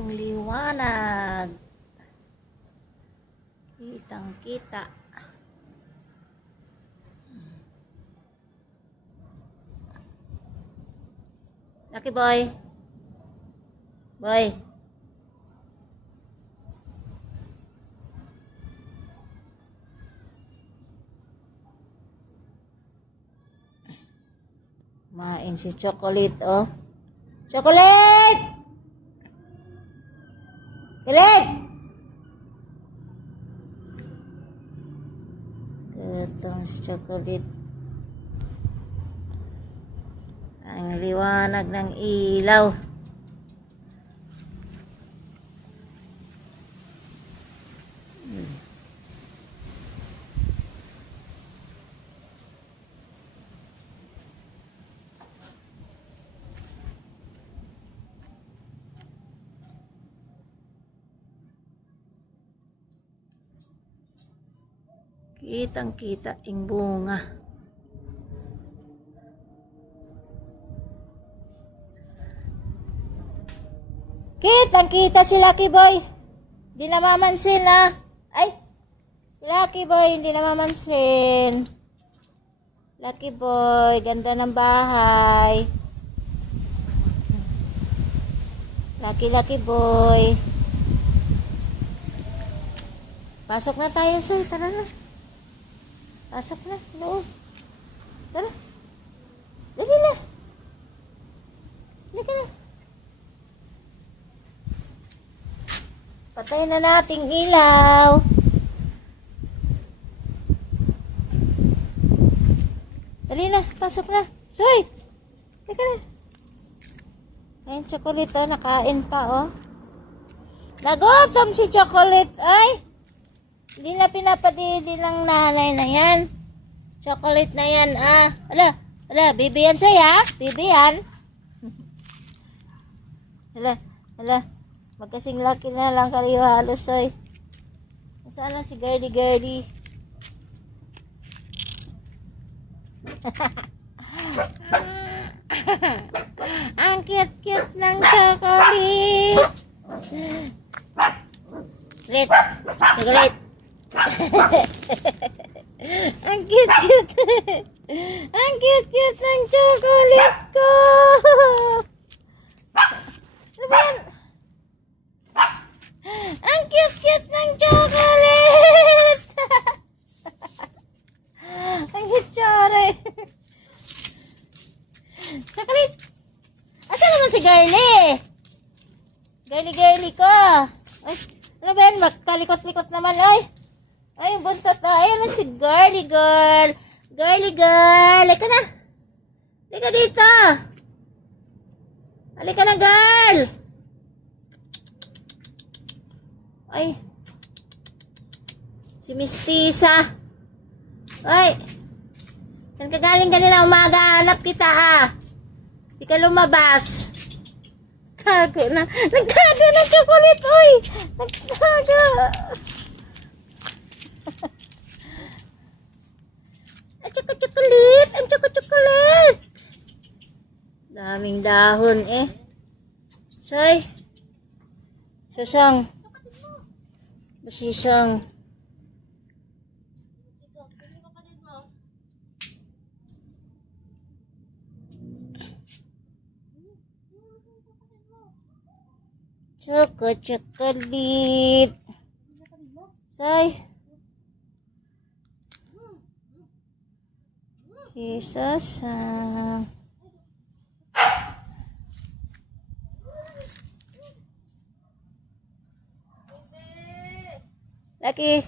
Ang liwanag. Kitang kita. Lucky boy. Boy. Main si Chocolate, oh. Chocolate! Chocolate! Gutong si Chocolate. Ang liwanag ng ilaw. Kitang kita yung bunga. Kitang kita si Lucky Boy. Hindi namamansin ah. Ay, si Lucky Boy hindi namamansin. Lucky Boy, ganda ng bahay. Lucky Boy. Pasok na tayo, Soy. Tara na. Pasok na. Loob. Tara. Dali na. Dali ka na. Patay na nating ilaw. Dali na. Pasok na. Soy. Dali ka na. Ayun, Chocolate, oh. Nakain pa, oh. Nagutom si Chocolate, ay. Hindi na pinapadili ng nanay na yan. Chocolate na yan, ah. Ala, bibi yan siya, bibi yan. Ala. Magkasing laki na lang kayo halos, oy. Saan na si Girly? Ang cute ng Chocolate. Chocolate. Ang cute. Ang cute ng Chocolate ko. Ano ba yan? Ang cute ng Chocolate. Ang hitsore. Chocolate. Asa naman si Girly? Girly ko. Ay, ano ba yan? Magkalikot-likot naman, ay. Ay, buntot na. Ayan na si Girly girl. Halika na. Halika dito. Halika na, girl. Ay. Si Mistisa. Ay. Saan ka galing kanina umaga? Hanap kita, ah. Di ka lumabas. Nagtago na. Nagtago ng Chocolate, oy. Nagtago. Ang Chocolate. Daming dahon, eh. Soy. Susang. Basisang. Chocolate. Say. Si Sasang. Lucky.